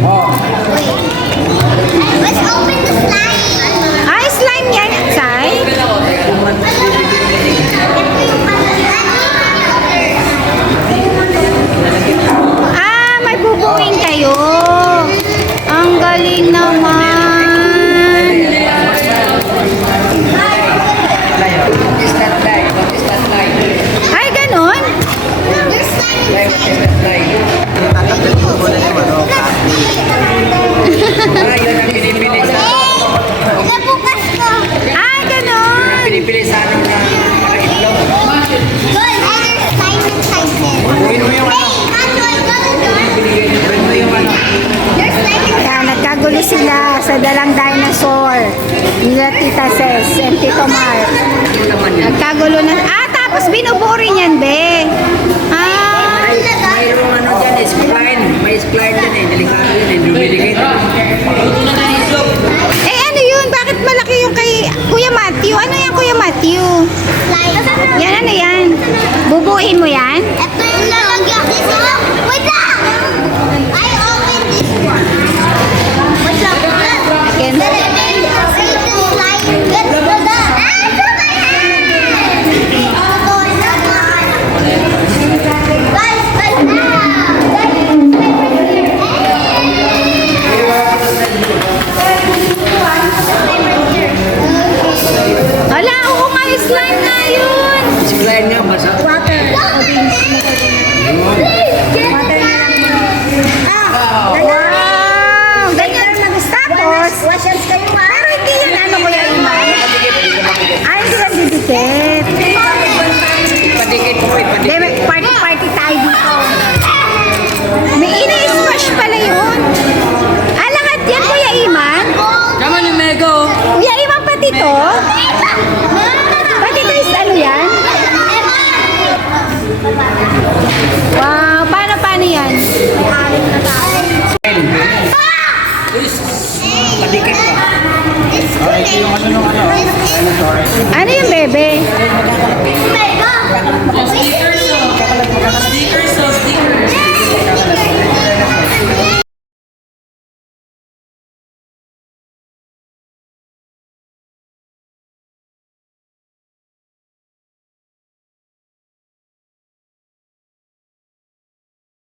Let's open the slime. Ay, slime yan, Sai. Ah, may bubuin kayo. Ang galing naman. Ay, ganon? There's slime inside. Nabukas ko. Ah, ganon. Pinipili sa ano na mga itlog. Good. And there's slime inside there. Hey, Manuel, go to the door. There's slime inside. Kaya nagkagulo sila sa dalang dinosaur. Nila Tita Ses and Tito Mar. Nagkagulo na. Ah, tapos binubuo rin yan, be.